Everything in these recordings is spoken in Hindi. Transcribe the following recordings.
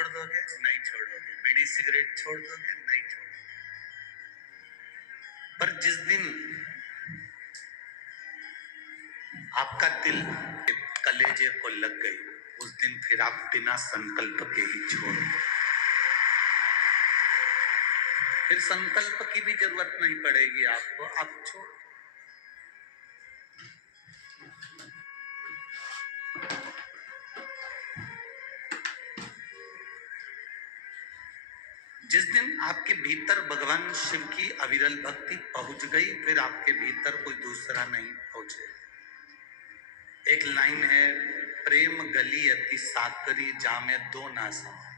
छोड़ दोगे? नहीं छोड़ोगे। बीड़ी सिगरेट छोड़ दोगे? नहीं छोड़ोगे। पर जिस दिन आपका दिल कलेजे को लग गई, उस दिन फिर आप बिना संकल्प के ही छोड़ दो। फिर संकल्प की भी जरूरत नहीं पड़ेगी आपको, आप छोड़ दो। जिस दिन आपके भीतर भगवान शिव की अविरल भक्ति पहुंच गई, फिर आपके भीतर कोई दूसरा नहीं पहुंचे। एक लाइन है, प्रेम गली अति साकरी जामे दो ना समा।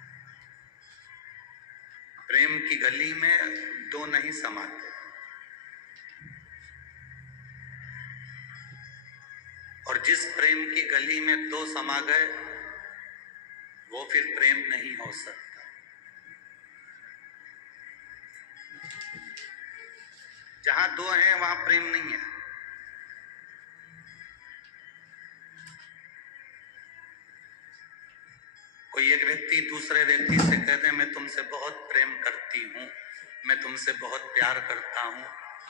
प्रेम की गली में दो नहीं समाते, और जिस प्रेम की गली में दो समा गए वो फिर प्रेम नहीं हो सकता। जहां दो हैं वहां प्रेम नहीं है। कोई एक व्यक्ति दूसरे व्यक्ति से कहते हैं मैं तुमसे बहुत प्रेम करती हूं, मैं तुमसे बहुत प्यार करता हूं,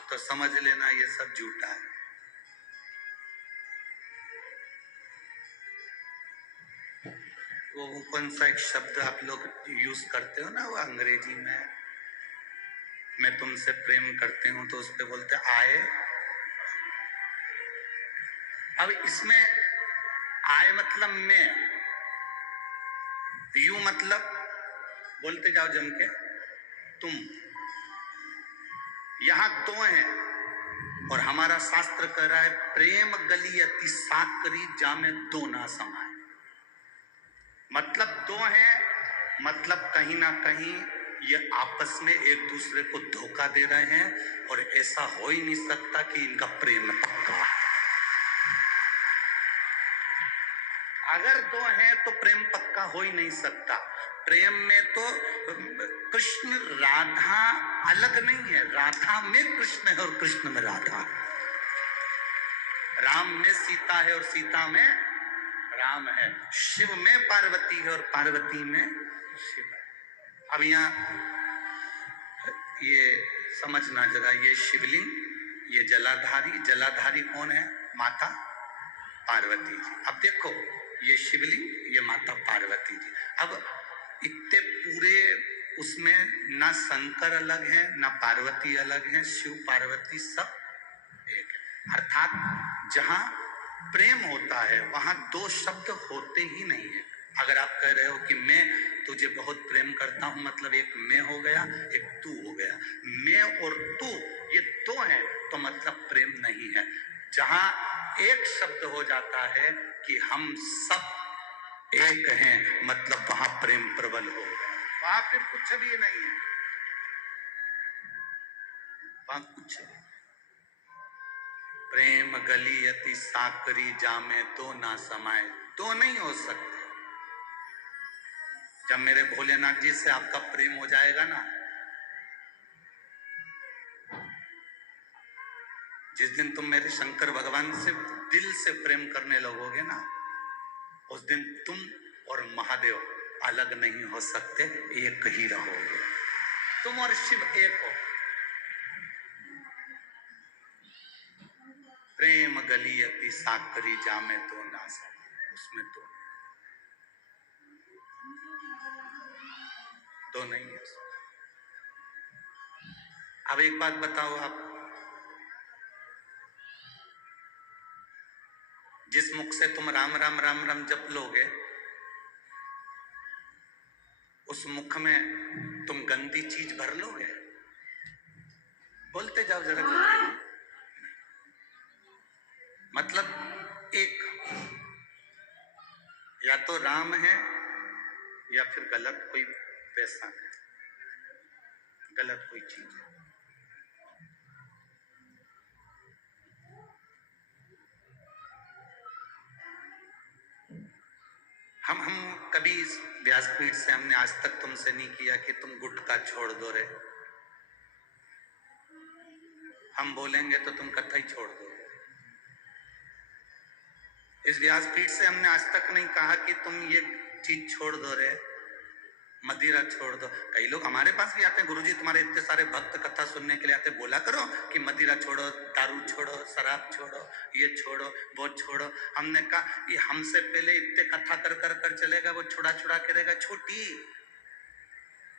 तो समझ लेना ये सब झूठा है। वो कौन सा एक शब्द आप लोग यूज करते हो ना, वो अंग्रेजी में, मैं तुमसे प्रेम करती हूं तो उस पे बोलते आए। अब इसमें आए मतलब मैं, यू मतलब बोलते जाओ जम के तुम। यहां दो हैं और हमारा शास्त्र कह रहा है प्रेम गली अति साकरी जामे दो ना समाए। मतलब दो हैं, मतलब कहीं ना कहीं ये आपस में एक दूसरे को धोखा दे रहे हैं, और ऐसा हो ही नहीं सकता कि इनका प्रेम पक्का है। अगर दो हैं तो प्रेम पक्का हो ही नहीं सकता। प्रेम में तो कृष्ण राधा अलग नहीं है, राधा में कृष्ण है और कृष्ण में राधा है। राम में सीता है और सीता में राम है। शिव में पार्वती है और पार्वती में शिव है। अब यहाँ ये समझना जरा, ये शिवलिंग, ये जलाधारी, जलाधारी कौन है? माता पार्वती जी। अब देखो ये शिवलिंग, ये माता पार्वती जी। अब इतने पूरे उसमें ना शंकर अलग है ना पार्वती अलग है, शिव पार्वती सब एक है। अर्थात जहां प्रेम होता है वहां दो शब्द होते ही नहीं है। अगर आप कह रहे हो कि मैं तुझे बहुत प्रेम करता हूं, मतलब एक मैं हो गया एक तू हो गया। मैं और तू ये दो हैं तो मतलब प्रेम नहीं है। जहां एक शब्द हो जाता है कि हम सब एक हैं, मतलब वहां प्रेम प्रबल हो गया। वहां फिर कुछ भी नहीं है, वहां कुछ भी। प्रेम गली अति साकरी जामे दो ना समाए, दो नहीं हो सकते। जब मेरे भोलेनाथ जी से आपका प्रेम हो जाएगा ना, जिस दिन तुम मेरे शंकर भगवान से दिल से प्रेम करने लगोगे ना, उस दिन तुम और महादेव अलग नहीं हो सकते, एक ही रहोगे। तुम और शिव एक हो। प्रेम गली अति साकरी जामे दो ना समाए, उसमें दो नहीं है। अब एक बात बताओ, आप जिस मुख से तुम राम राम राम राम जप लोगे, उस मुख में तुम गंदी चीज भर लोगे? बोलते जाओ जरा। मतलब एक, या तो राम है या फिर गलत कोई व्यसन है, गलत कोई चीज है। हम कभी इस व्यासपीठ से हमने आज तक तुमसे नहीं किया कि तुम गुटखा छोड़ दो रे। हम बोलेंगे तो तुम कतई छोड़ दो। इस व्यासपीठ से हमने आज तक नहीं कहा कि तुम ये चीज छोड़ दो रे। मदिरा छोड़ दो। कई लोग हमारे पास भी आते हैं, गुरुजी तुम्हारे इतने सारे भक्त कथा सुनने के लिए आते, बोला करो कि मदिरा छोड़ो, दारू छोड़ो, शराब छोड़ो, ये छोड़ो, वो छोड़ो। हमने कहा ये हमसे पहले इतने कथा कर कर कर चलेगा, वो छुड़ा छुड़ा करेगा छोटी।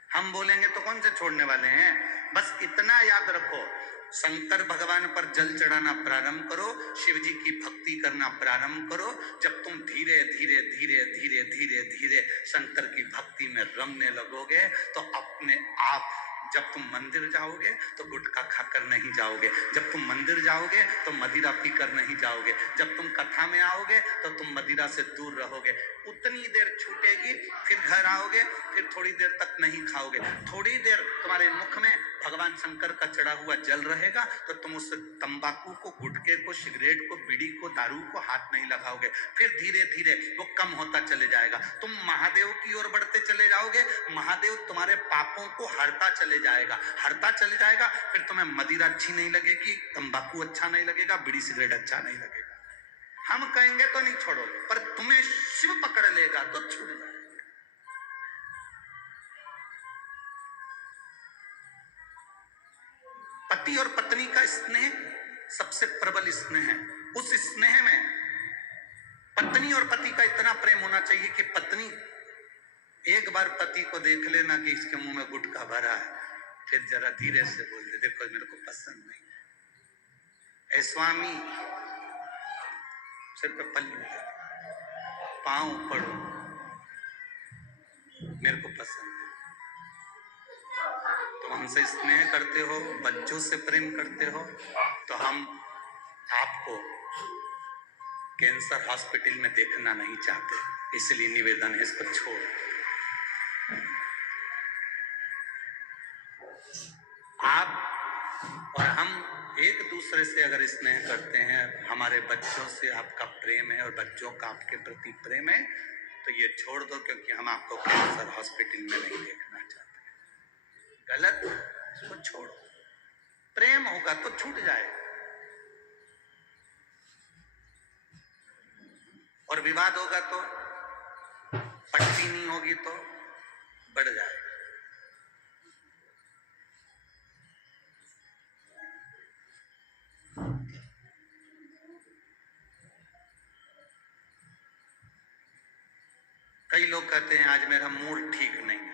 हम बोलेंगे तो कौन से छोड़ने वाले हैं। बस इतना याद रखो, शंकर भगवान पर जल चढ़ाना प्रारंभ करो, शिव जी की भक्ति करना प्रारंभ करो। जब तुम धीरे धीरे धीरे धीरे धीरे धीरे शंकर की भक्ति में रमने लगोगे तो अपने आप, जब तुम मंदिर जाओगे तो गुटखा खाकर नहीं जाओगे, जब तुम मंदिर जाओगे तो मदिरा पीकर नहीं जाओगे, जब तुम कथा में आओगे तो तुम मदिरा से दूर रहोगे। उतनी देर छूटेगी, फिर घर आओगे, फिर थोड़ी देर तक नहीं खाओगे, थोड़ी देर तुम्हारे मुख में भगवान शंकर का चढ़ा हुआ जल रहेगा तो तुम उस तंबाकू को, गुटखे को, सिगरेट को, बीड़ी को, दारू को हाथ नहीं लगाओगे। फिर धीरे धीरे वो कम होता चले जाएगा, तुम महादेव की ओर बढ़ते चले जाओगे, महादेव तुम्हारे पापों को हरता चले जाएगा, हरता चले जाएगा। फिर तुम्हें मदिरा अच्छी नहीं लगेगी, तंबाकू अच्छा नहीं लगेगा, बीड़ी सिगरेट अच्छा नहीं लगेगा। हम कहेंगे तो नहीं छोड़ोगे, पर तुम्हें शिव पकड़ लेगा तो छूट जाएगा। पति और पत्नी का स्नेह सबसे प्रबल स्नेह है। उस स्नेह में पत्नी और पति का इतना प्रेम होना चाहिए कि पत्नी एक बार पति को देख लेना कि इसके मुंह में गुटखा भरा है, फिर जरा धीरे से बोल दे, देखो मेरे को पसंद नहीं है। स्वामी सिर पे पल्लू दे, पांव पड़ो, मेरे को पसंद है। तो हमसे स्नेह करते हो, बच्चों से प्रेम करते हो, तो हम आपको कैंसर हॉस्पिटल में देखना नहीं चाहते, इसलिए निवेदन है इसको छोड़। आप और हम एक दूसरे से अगर स्नेह करते हैं, हमारे बच्चों से आपका प्रेम है और बच्चों का आपके प्रति प्रेम है, तो ये छोड़ दो, क्योंकि हम आपको कैंसर हॉस्पिटल में नहीं देखना चाहते। गलत, इसको छोड़ो। प्रेम होगा तो छूट जाएगा, और विवाद होगा तो, पट्टी नहीं होगी तो बढ़ जाएगा। कई लोग कहते हैं आज मेरा मूड ठीक नहीं है।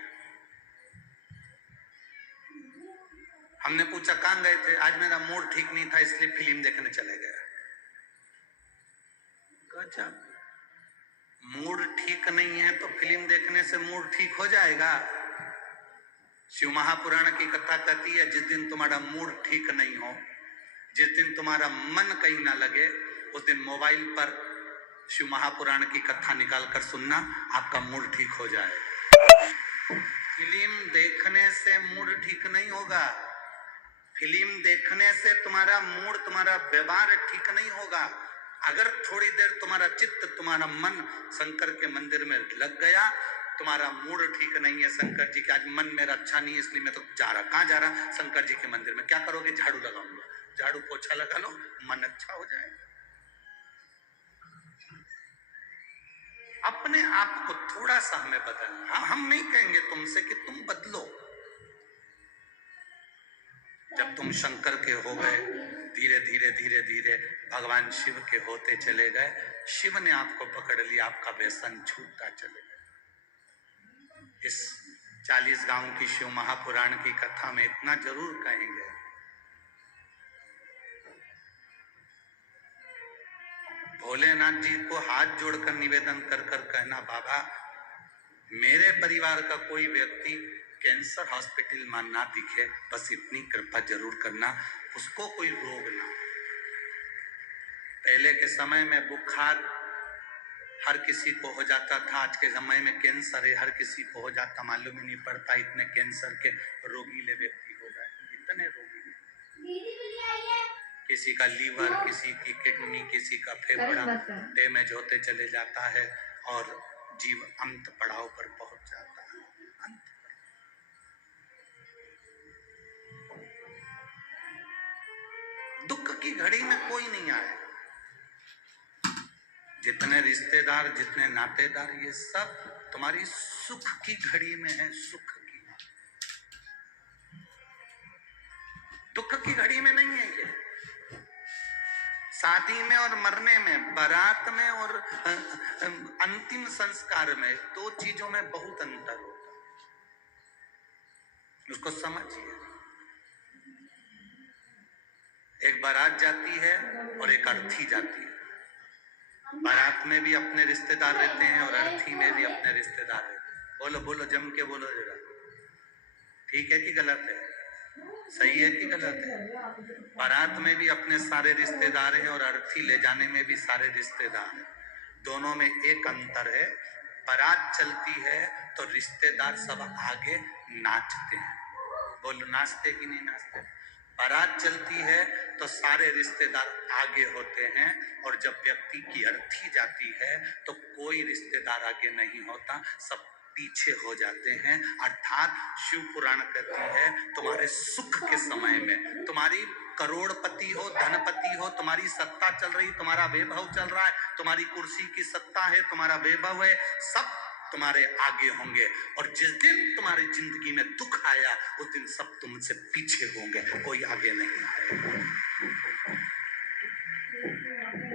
हमने पूछा कहां गए थे, आज मेरा मूड ठीक नहीं था इसलिए फिल्म देखने चले गए। गजब, मूड ठीक नहीं है तो फिल्म देखने से मूड ठीक हो जाएगा? शिव महापुराण की कथा कहती है जिस दिन तुम्हारा मूड ठीक नहीं हो, जिस दिन तुम्हारा मन कहीं ना लगे, उस दिन मोबाइल पर शिव महापुराण की कथा निकाल कर सुनना, आपका मूड ठीक हो जाएगा। फिल्म देखने से मूड ठीक नहीं होगा, फिल्म देखने से तुम्हारा मूड, तुम्हारा व्यवहार ठीक नहीं होगा। अगर थोड़ी देर तुम्हारा चित्त, तुम्हारा मन शंकर के मंदिर में लग गया, तुम्हारा मूड ठीक नहीं है शंकर जी के, आज मन मेरा अच्छा नहीं है इसलिए मैं तो जा रहा, कहाँ जा रहा? शंकर जी के मंदिर में। क्या करोगे? झाड़ू लगाऊंगा, झाड़ू पोछा लगा लो, मन अच्छा हो जाएगा। अपने आप को थोड़ा सा हमें बदलना। हम नहीं कहेंगे तुमसे कि तुम बदलो। जब तुम शंकर के हो गए, धीरे धीरे धीरे धीरे भगवान शिव के होते चले गए, शिव ने आपको पकड़ लिया, आपका व्यसन छूटता चले गए। इस 40 गांव की शिव महापुराण की कथा में इतना जरूर कहेंगे, भोलेनाथ जी को हाथ जोड़कर निवेदन कर कर कहना, बाबा मेरे परिवार का कोई व्यक्ति कैंसर हॉस्पिटल में ना दिखे, बस इतनी कृपा जरूर करना, उसको कोई रोग ना। पहले के समय में बुखार हर किसी को हो जाता था, आज के समय में कैंसर है हर किसी को हो जाता, मालूम ही नहीं पड़ता, इतने कैंसर के रोगीले व्यक्ति हो गए, इतने रोगी। किसी का लीवर, किसी की किडनी, किसी का फेफड़ा डैमेज होते चले जाता है और जीव अंत पड़ाव पर पहुंच जाता है। अंत दुख की घड़ी में कोई नहीं आए, जितने रिश्तेदार, जितने नातेदार, ये सब तुम्हारी सुख की घड़ी में है, सुख की, दुख की घड़ी में नहीं है ये। शादी में और मरने में, बारात में और अंतिम संस्कार में, दो चीजों में बहुत अंतर होता है, उसको समझिए। एक बारात जाती है और एक अर्थी जाती है। बारात में भी अपने रिश्तेदार रहते हैं और अर्थी में भी अपने रिश्तेदार रहते हैं। बोलो बोलो, जम के बोलो जरा, ठीक है कि गलत है? सही है कि गलत है? बारात में भी अपने सारे रिश्तेदार हैं और अर्थी ले जाने में भी सारे रिश्तेदार हैं। दोनों में एक अंतर है, बारात चलती है तो रिश्तेदार सब आगे नाचते हैं। बोलो, नाचते कि नहीं नाचते? बारात चलती है तो सारे रिश्तेदार आगे होते हैं, और जब व्यक्ति की अर्थी जाती है तो कोई रिश्तेदार आगे नहीं होता, सब पीछे हो जाते हैं। अर्थात शिव पुराण कहती है, तुम्हारे सुख के समय में, तुम्हारी करोड़पति हो, धनपति हो, तुम्हारी सत्ता चल रही, तुम्हारा वैभव चल रहा है, तुम्हारी कुर्सी की सत्ता है, तुम्हारा वैभव है, सब तुम्हारे आगे होंगे। और जिस दिन तुम्हारी जिंदगी में दुख आया, उस दिन सब तुमसे पीछे होंगे, कोई आगे नहीं आएगा।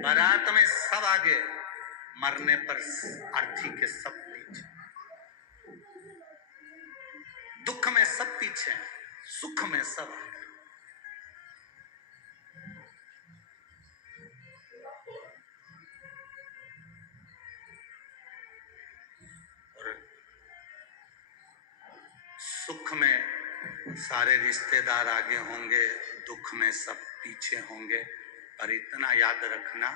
बारात में सब आगे, मरने पर अर्थी के सब पीछे। दुख में सब पीछे, सुख में सब आगे। और सुख में सारे रिश्तेदार आगे होंगे, दुख में सब पीछे होंगे। पर इतना याद रखना,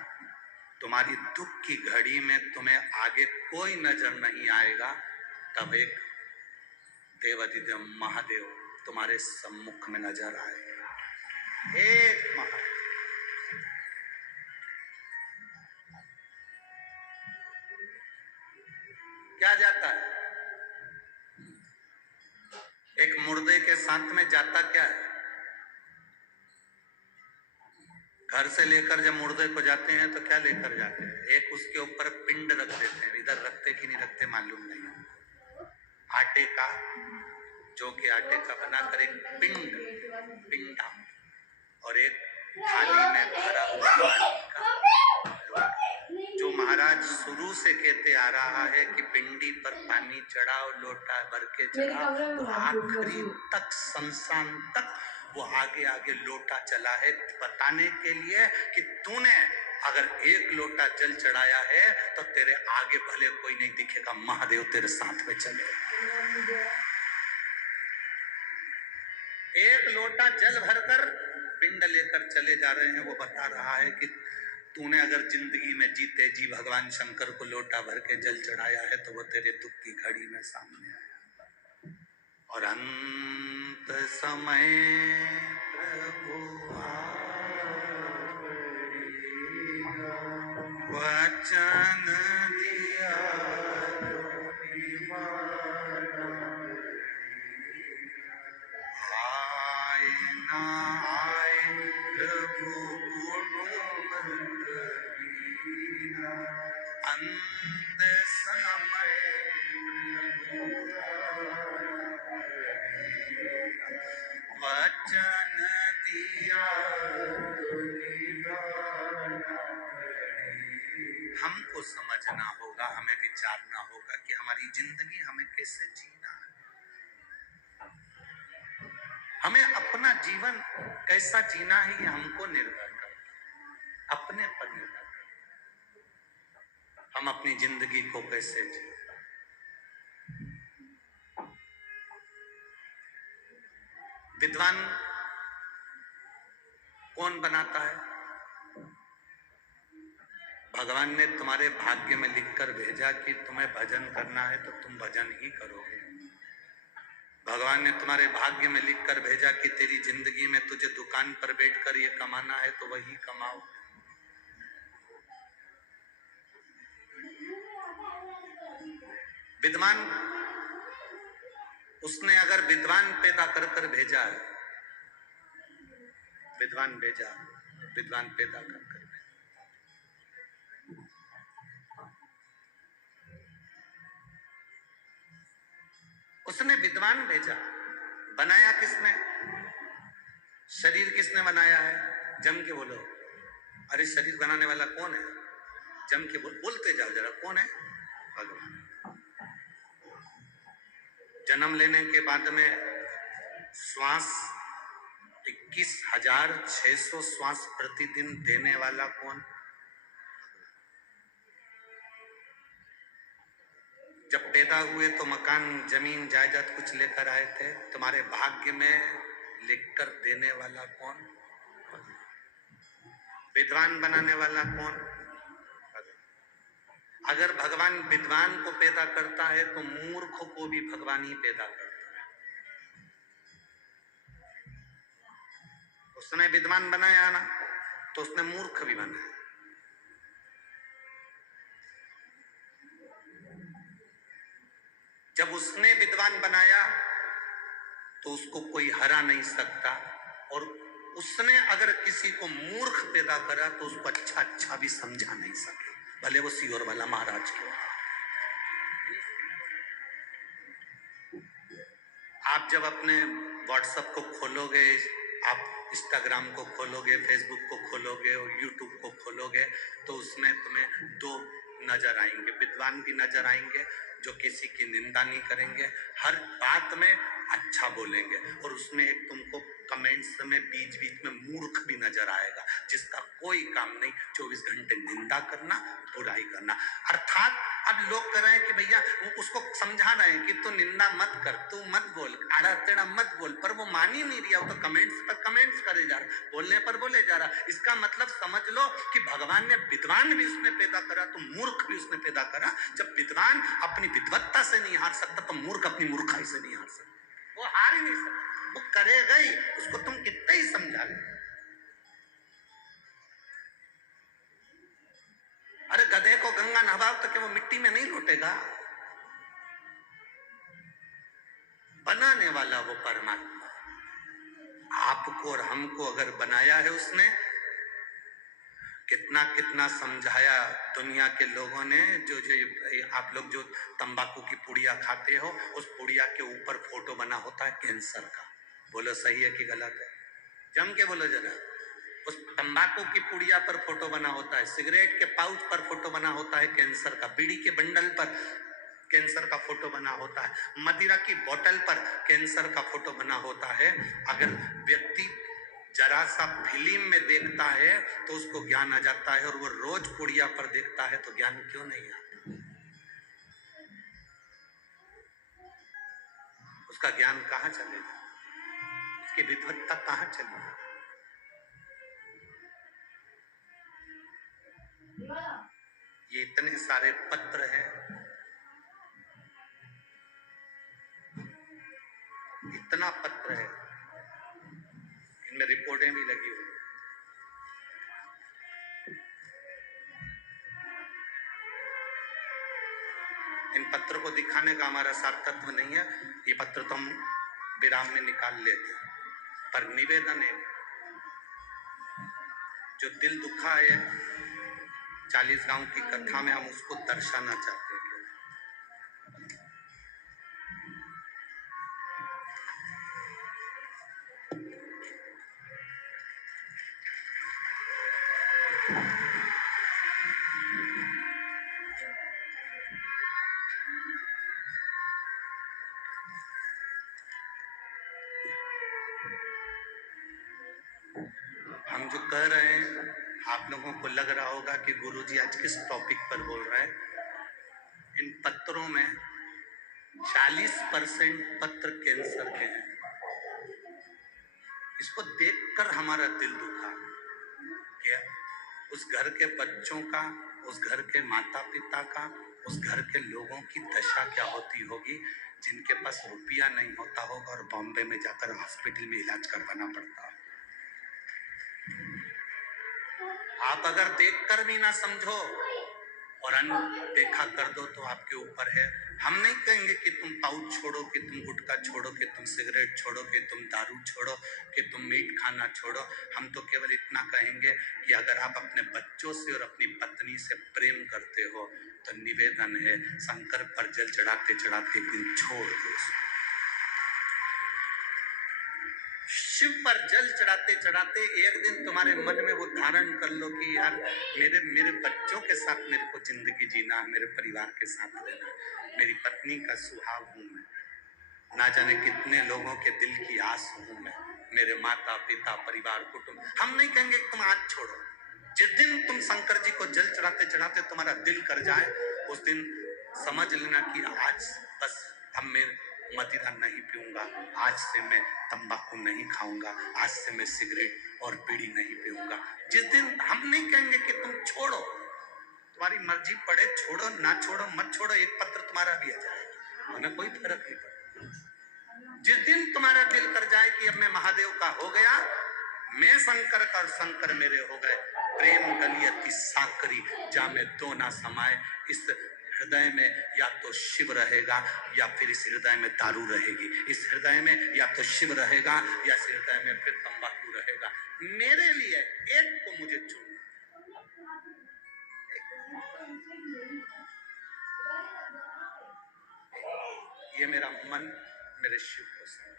तुम्हारी दुख की घड़ी में तुम्हें आगे कोई नजर नहीं आएगा, तब एक देवाधिदेव महादेव तुम्हारे सम्मुख में नजर आएगा। एक महादेव, क्या जाता है? एक मुर्दे के साथ में जाता क्या है? घर से लेकर जब मुर्दे को जाते हैं तो क्या लेकर जाते हैं? एक उसके ऊपर पिंड रख देते हैं, इधर रखते कि नहीं रखते मालूम नहीं, आटे का, जो कि आटे का बनाकर एक पिंडा, और एक थाली में भरा हुआ, जो महाराज शुरू से कहते आ रहा है कि पिंडी पर पानी चढ़ाओ, लोटा भर के चढ़ाओ, आखिरी तक, शमशान तक वो आगे आगे लोटा चला है, बताने के लिए कि तूने अगर एक लोटा जल चढ़ाया है तो तेरे आगे भले कोई नहीं दिखेगा, महादेव तेरे साथ में चले। एक लोटा जल भरकर पिंड लेकर चले जा रहे हैं, वो बता रहा है कि तूने अगर जिंदगी में जीते जी भगवान शंकर को लोटा भर के जल चढ़ाया है तो वो तेरे दुख की घड़ी में सामने आया। और अंत समय प्रभु वचन दिया, आए ना आए प्रभु अंत समय वचन दिया। हमको समझना होगा, हमें विचारना होगा कि हमारी जिंदगी हमें कैसे जीना है, हमें अपना जीवन कैसा जीना है, ये हमको निर्भर करता है, अपने पर निर्भर करता है, हम अपनी जिंदगी को कैसे जी। विद्वान कौन बनाता है? भगवान ने तुम्हारे भाग्य में लिखकर भेजा कि तुम्हें भजन करना है तो तुम भजन ही करोगे। भगवान ने तुम्हारे भाग्य में लिखकर भेजा कि तेरी जिंदगी में तुझे दुकान पर बैठकर ये कमाना है तो वही कमाओ। विद्वान, उसने अगर विद्वान पैदा कर कर भेजा है, विद्वान भेजा, विद्वान पैदा कर कर, उसने विद्वान भेजा। बनाया किसने? शरीर किसने बनाया है? जम के बोलो। अरे शरीर बनाने वाला कौन है? जम के बोलते जाओ जरा, कौन है? भगवान। जन्म लेने के बाद में श्वास 21,600 श्वास प्रतिदिन देने वाला कौन? जब पैदा हुए तो मकान, जमीन, जायदाद कुछ लेकर आए थे, तुम्हारे भाग्य में लिखकर देने वाला कौन? विद्वान बनाने वाला कौन? अगर भगवान विद्वान को पैदा करता है तो मूर्ख को भी भगवान ही पैदा करता है। उसने विद्वान बनाया ना, तो उसने मूर्ख भी बनाया। जब उसने विद्वान बनाया तो उसको कोई हरा नहीं सकता, और उसने अगर किसी को मूर्ख पैदा करा तो उसको अच्छा अच्छा भी समझा नहीं सके, भले वो सीहोर वाला महाराज क्यों। आप जब अपने व्हाट्सएप को खोलोगे, आप इंस्टाग्राम को खोलोगे, फेसबुक को खोलोगे और यूट्यूब को खोलोगे, तो उसमें तुम्हें दो नजर आएंगे। विद्वान भी नजर आएंगे जो किसी की निंदा नहीं करेंगे, हर बात में अच्छा बोलेंगे, और उसमें एक तुमको कमेंट्स में बीच बीच में मूर्ख भी नजर आएगा जिसका कोई काम नहीं 24 घंटे निंदा करना, बुराई करना। अर्थात अब लोग कह रहे हैं कि भैया उसको समझा रहे हैं कि तू निंदा मत कर, तू मत बोल, आड़ा टेढ़ा मत बोल, पर वो मान ही नहीं रहा, वो तो कमेंट्स पर कमेंट्स करे जा रहा, बोलने पर बोले जा रहा। इसका मतलब समझ लो कि भगवान ने विद्वान भी उसने पैदा करा तो मूर्ख भी उसने पैदा करा। जब विद्वान अपनी विद्वत्ता से नहीं हार सकता तो मूर्ख अपनी मूर्खाई से नहीं हार सकता, वो हार ही नहीं सकता, वो करेगा ही, उसको तुम कितना ही समझा लो। अरे गधे को गंगा नहवाओ तो क्या वो मिट्टी में नहीं लौटेगा? बनाने वाला वो परमात्मा, आपको और हमको अगर बनाया है उसने, कितना कितना समझाया दुनिया के लोगों ने। जो आप लोग जो तंबाकू की पुड़िया खाते हो, उस पुड़िया के ऊपर फोटो बना होता है कैंसर का। बोलो सही है कि गलत है? जम के बोलो जरा। उस तंबाकू की पुड़िया पर फोटो बना होता है, सिगरेट के पाउच पर फोटो बना होता है कैंसर का, बीड़ी के बंडल पर कैंसर का फोटो बना होता है, मदिरा की बोतल पर कैंसर का फोटो बना होता है। अगर व्यक्ति जरा सा फिल्म में देखता है तो उसको ज्ञान आ जाता है, और वो रोज पुड़िया पर देखता है तो ज्ञान क्यों नहीं आता? उसका ज्ञान कहाँ चलेगा? उसकी विद्वत्ता कहाँ चलेगी? ये इतने सारे पत्र हैं, इतना पत्र है, इनमें रिपोर्टें भी लगी हुई। इन पत्र को दिखाने का हमारा सार्थत्व नहीं है, ये पत्र तो हम विराम में निकाल लेते हैं, पर निवेदन है, जो दिल दुखा है 40 गांव की कथा में, हम उसको दर्शाना चाहते हैं। हम जो कह रहे हैं, आप लोगों को लग रहा होगा कि गुरुजी आज किस टॉपिक पर बोल रहे हैं। इन पत्रों में 40% पत्र कैंसर के हैं। इसको देखकर हमारा दिल दुखा कि उस घर के बच्चों का, उस घर के माता पिता का, उस घर के लोगों की दशा क्या होती होगी जिनके पास रुपया नहीं होता होगा और बॉम्बे में जाकर हॉस्पिटल में इलाज करवाना पड़ता है। आप अगर देखकर भी ना समझो और अनदेखा कर दो तो आपके ऊपर है। हम नहीं कहेंगे कि तुम पाउच छोड़ो, कि तुम गुटखा छोड़ो, कि तुम सिगरेट छोड़ो, कि तुम दारू छोड़ो, कि तुम मीट खाना छोड़ो। हम तो केवल इतना कहेंगे कि अगर आप अपने बच्चों से और अपनी पत्नी से प्रेम करते हो तो निवेदन है, शंकर पर जल चढ़ाते चढ़ाते एक दिन छोड़ दो। शिव पर जल चढ़ाते चढ़ाते एक दिन तुम्हारे मन में वो धारण कर लो कि यार मेरे मेरे बच्चों के साथ मेरे को जिंदगी जीना, मेरे परिवार के साथ रहना, मेरी पत्नी का सुहाग हूं मैं, ना जाने कितने लोगों के दिल की आस हूं मैं, मेरे माता पिता परिवार कुटुंब। हम नहीं कहेंगे कि तुम आज छोड़ो, जिस दिन तुम शंकर जी को जल चढ़ाते चढ़ाते तुम्हारा दिल कर जाए, उस दिन समझ लेना कि आज बस अब मैं मदिरा नहीं पीऊंगा, आज से मैं तंबाकू नहीं खाऊंगा, आज से मैं सिगरेट और बीड़ी नहीं पीऊंगा। जिस दिन हम नहीं कहेंगे कि तुम छोड़ो, तुम्हारी मर्जी पड़े, छोड़ो ना छोड़ो मत छोड़ो, एक पत्र तुम्हारा भी आ जाएगा, हमें कोई फर्क नहीं पड़ता। जिस दिन तुम्हारा दिल कर जाए कि अब मैं महादेव का हो गया, मैं शंकर का और शंकर मेरे हो गए, प्रेम गलियती साकरी जामे दो ना समाये, इस हृदय में या तो शिव रहेगा या फिर इस हृदय में दारू रहेगी, इस हृदय में या तो शिव रहेगा या इस हृदय में फिर तंबाकू रहेगा। मेरे लिए एक को मुझे चुनना, ये मेरा मन मेरे शिव को समझ।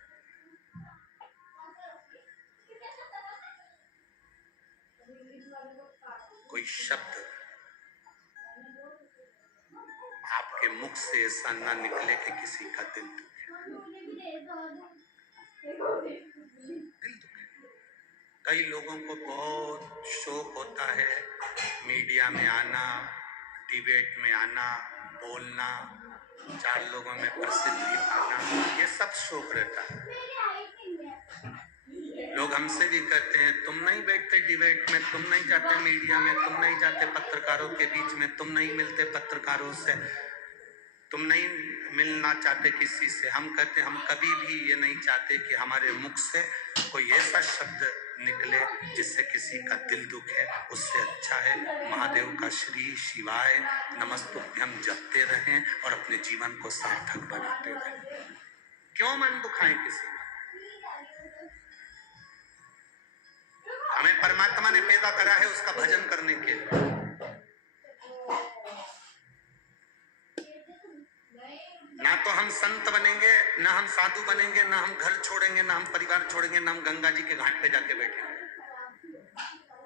कोई शब्द आपके मुख से ऐसा ना निकले कि किसी का दिल दुखे। कई लोगों को बहुत शौक होता है मीडिया में आना, डिबेट में आना, बोलना, चार लोगों में प्रसिद्धि पाना, ये सब शौक रहता है। लोग हमसे भी कहते हैं तुम नहीं बैठते डिबेट में, तुम नहीं जाते मीडिया में, तुम नहीं जाते पत्रकारों के बीच में, तुम नहीं मिलते पत्रकारों से, तुम नहीं मिलना चाहते किसी से। हम कहते हम कभी भी ये नहीं चाहते कि हमारे मुख से कोई ऐसा शब्द निकले जिससे किसी का दिल दुखे। उससे अच्छा है महादेव का श्री शिवाय नमस्तुभ्यम जपते रहें और अपने जीवन को सार्थक बनाते रहें। क्यों मन दुखाएं किसी का? हमें परमात्मा ने पैदा करा है उसका भजन करने के लिए। ना तो हम संत बनेंगे, ना हम साधु बनेंगे, ना हम घर छोड़ेंगे, ना हम परिवार छोड़ेंगे, ना हम गंगा जी के घाट पे जाके बैठेंगे,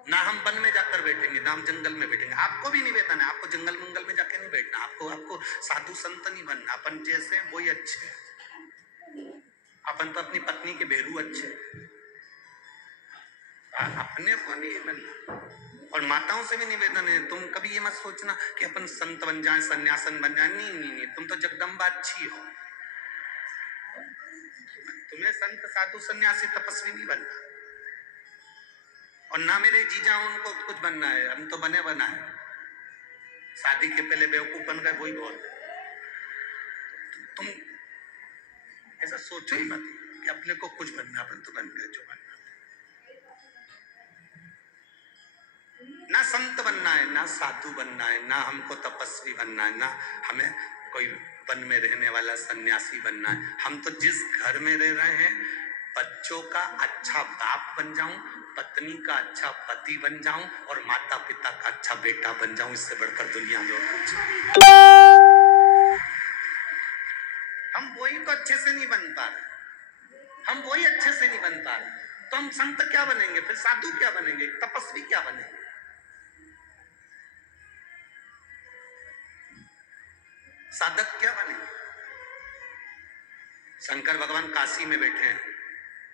ना हम वन में जाकर बैठेंगे, ना हम जंगल में बैठेंगे। आपको भी निवेदन है, आपको जंगल मंगल में जाके नहीं बैठना, आपको साधु संत नहीं बनना। अपन जैसे वही अच्छे हैं। अपन तो अपनी पत्नी के बेरू अच्छे, अपने को नहीं बनना। और माताओं से भी निवेदन है, तुम कभी ये मत सोचना कि अपन संत बन जाए, सन्यासन बन जाए। नहीं नहीं नहीं, तुम तो जगदम्बा अच्छी हो, तुम्हें संत साधु सन्यासी तपस्वी नहीं बनना। और ना मेरे जीजा उनको कुछ बनना है, हम तो बने बना है। शादी के पहले बेवकूफ बन गए, वही बोल। तुम ऐसा सोचो ही मत कि अपने को कुछ बनना, अपन तो बन गए जो बनना। ना संत बनना है, ना साधु बनना है, ना हमको तपस्वी बनना है, ना हमें कोई वन में रहने वाला सन्यासी बनना है। हम तो जिस घर में रह रहे हैं, बच्चों का अच्छा बाप बन जाऊं, पत्नी का अच्छा पति बन जाऊं और माता पिता का अच्छा बेटा बन जाऊं, इससे बढ़कर दुनिया में और कुछ। हम वही तो अच्छे से नहीं बन पा रहे, हम वही अच्छे से नहीं बन पा रहे। तो हम संत क्या बनेंगे, फिर साधु क्या बनेंगे, तपस्वी क्या बनेंगे? साधक क्या बनेंगे? शंकर भगवान काशी में बैठे हैं,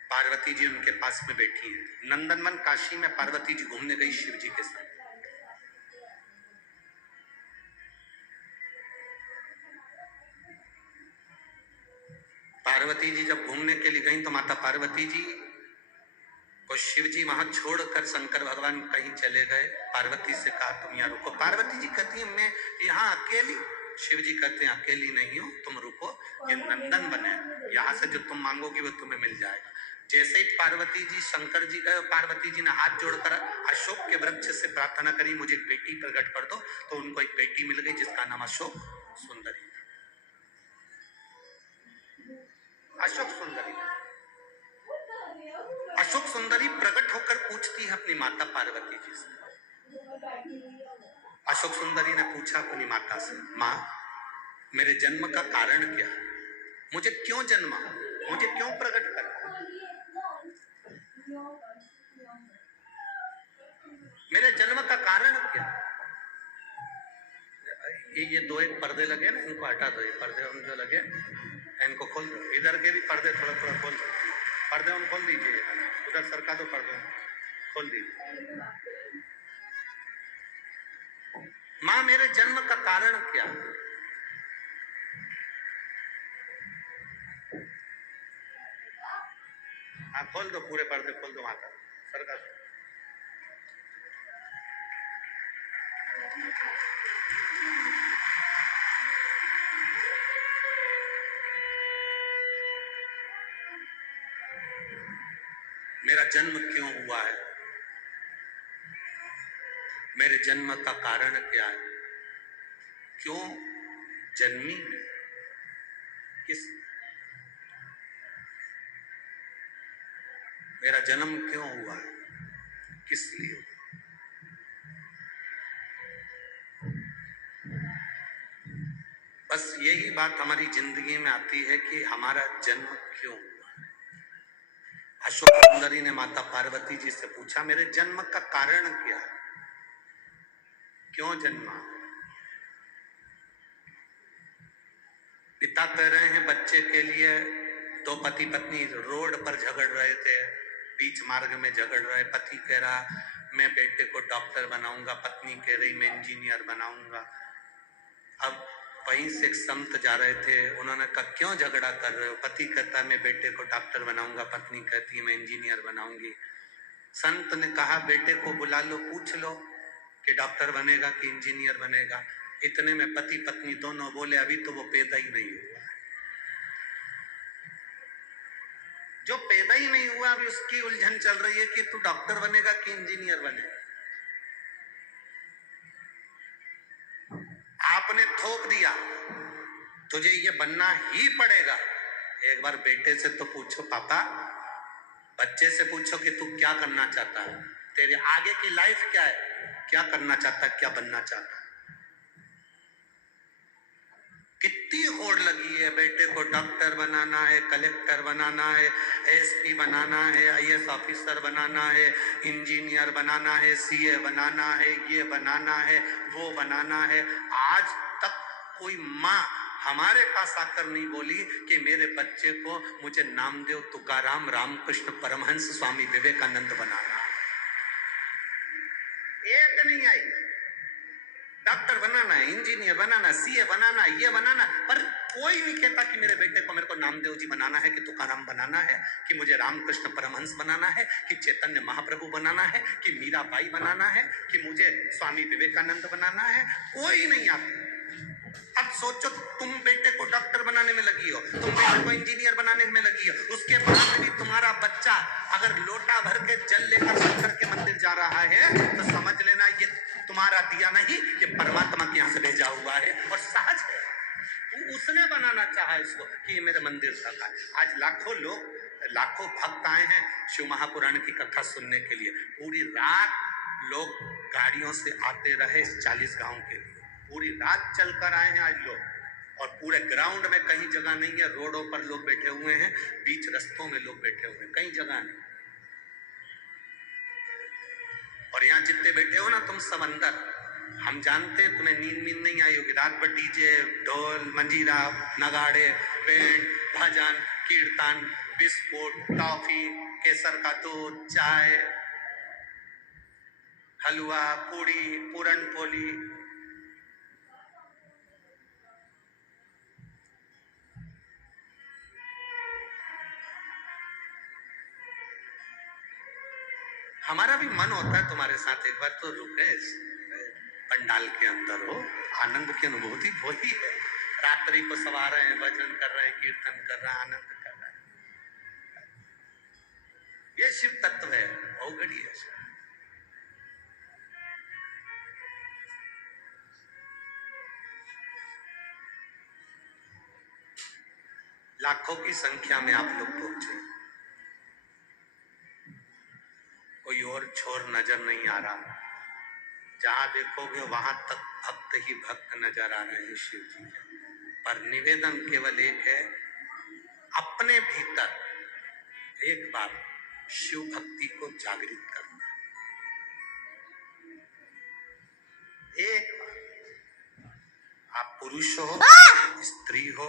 पार्वती जी उनके पास में बैठी हैं। नंदनवन काशी में पार्वती जी घूमने गई शिव जी के साथ। पार्वती जी जब घूमने के लिए गई तो माता पार्वती जी को शिव जी वहां छोड़कर शंकर भगवान कहीं चले गए। पार्वती से कहा तुम यहाँ रुको। पार्वती जी कहती है मैं यहाँ अकेली। शिव जी कहते हैं अकेली नहीं हो, तुम रुको, ये नंदन बने, यहाँ से जो तुम मांगोगी वो तुम्हें मिल जाएगा। जैसे ही पार्वती जी शंकर जी गए, पार्वती जी ने हाथ जोड़कर अशोक के वृक्ष से प्रार्थना करी मुझे एक बेटी प्रकट कर दो, तो उनको एक बेटी मिल गई जिसका नाम अशोक सुंदरी। अशोक सुंदरी, अशोक सुंदरी प्रकट होकर पूछती है अपनी माता पार्वती जी से। अशोक सुंदरी ने पूछा अपनी माता से, माँ मेरे जन्म का कारण क्या है, मुझे क्यों जन्मा, मुझे क्यों प्रकट करा? ये दो एक पर्दे लगे ना, इनको हटा दो, ये पर्दे उन जो लगे इनको खोल दो, इधर के भी पर्दे थोड़ा थोड़ा खोल दो, पर्दे उन खोल दीजिए, उधर सरका दो, पर्दे खोल दीजिए। माँ मेरे जन्म का कारण क्या? हाँ खोल दो, पूरे पर्दे खोल दो, माता सरका दो। मेरा जन्म क्यों हुआ है, मेरे जन्म का कारण क्या है, क्यों जन्मी मैं, किस मेरा जन्म क्यों हुआ है, किस लिए? बस यही बात हमारी जिंदगी में आती है कि हमारा जन्म क्यों हुआ। अशोक सुंदरी ने माता पार्वती जी से पूछा, मेरे जन्म का कारण क्या है, क्यों जन्मा? पिता कह रहे हैं बच्चे के लिए, दो पति पत्नी रोड पर झगड़ रहे थे, बीच मार्ग में झगड़ रहे, पति कह रहा मैं बेटे को डॉक्टर बनाऊंगा, पत्नी कह रही मैं इंजीनियर बनाऊंगा। अब वहीं से एक संत जा रहे थे, उन्होंने कहा क्यों झगड़ा कर रहे हो? पति कहता मैं बेटे को डॉक्टर बनाऊंगा, पत्नी कहती है मैं इंजीनियर बनाऊंगी। संत ने कहा बेटे को बुला लो, पूछ लो कि डॉक्टर बनेगा कि इंजीनियर बनेगा। इतने में पति पत्नी दोनों बोले अभी तो वो पैदा ही नहीं हुआ, जो पैदा ही नहीं हुआ अभी उसकी उलझन चल रही है कि तू डॉक्टर बनेगा कि इंजीनियर बनेगा। आपने थोप दिया, तुझे ये बनना ही पड़ेगा। एक बार बेटे से तो पूछो, पापा बच्चे से पूछो कि तू क्या करना चाहता है, तेरे आगे की लाइफ क्या है, क्या करना चाहता है, क्या बनना चाहता है। कितनी होड़ लगी है, बेटे को डॉक्टर बनाना है, कलेक्टर बनाना है, एसपी बनाना है, आईएएस ऑफिसर बनाना है, इंजीनियर बनाना है, सीए बनाना है, ये बनाना है, वो बनाना है। आज तक कोई माँ हमारे पास आकर नहीं बोली कि मेरे बच्चे को मुझे नामदेव तुकाराम रामकृष्ण परमहंस स्वामी विवेकानंद बनाना। एक नहीं आई। डॉक्टर बनाना है, इंजीनियर बनाना, सीए बनाना, ये बनाना, पर कोई नहीं कहता कि मेरे बेटे को मेरे को नामदेव जी बनाना है, कि तुकाराम बनाना है, कि मुझे रामकृष्ण परमहंस बनाना है, कि चैतन्य महाप्रभु बनाना है, कि मीराबाई बनाना है, कि मुझे स्वामी विवेकानंद बनाना है। कोई नहीं आता। अब सोचो तुम बेटे को डॉक्टर बनाने में लगी हो, तुम बेटे को इंजीनियर बनाने में लगी हो, उसके बाद भी तुम्हारा बच्चा अगर लोटा भर के जल लेकर शंकर के मंदिर जा रहा है तो समझ लेना ये तुम्हारा दिया नहीं, ये परमात्मा के यहाँ से भेजा हुआ है। और सहज है, उसने बनाना चाहा इसको कि ये मेरे मंदिर तक आए। आज लाखों लोग, लाखों भक्त आए हैं शिव महापुराण की कथा सुनने के लिए। पूरी रात लोग गाड़ियों से आते रहे 40 गांव के लिए, पूरी रात चलकर आए हैं आज लोग। और पूरे ग्राउंड में कहीं जगह नहीं है, रोडों पर लोग बैठे हुए हैं, बीच रस्तों में लोग बैठे हुए हैं, कहीं जगह नहीं। और यहाँ जितने बैठे हो ना तुम सब अंदर, हम जानते हैं तुम्हें नींद नहीं आई होगी। रात भर डीजे, ढोल, मंजीरा, नगाड़े, बैंड, भजन, कीर्तन, बिस्कुट, टॉफी, केसर का दूध, चाय, हलवा, पूड़ी, पूरन पोली। हमारा भी मन होता है तुम्हारे साथ एक बार तो रुके पंडाल के अंदर हो, आनंद की अनुभूति वही है। रात्रि को सवा रहे हैं, भजन कर रहे हैं, कीर्तन कर रहे हैं, आनंद कर रहे हैं। ये शिव तत्व है, औगड़ी है। लाखों की संख्या में आप लोग पहुंचे, कोई और छोर नजर नहीं आ रहा। जहां देखोगे वहां तक भक्त ही भक्त नजर आ रहे हैं शिव जी के। पर निवेदन केवल एक है, अपने भीतर एक बार शिव भक्ति को जागृत करना। एक बार पुरुष हो स्त्री हो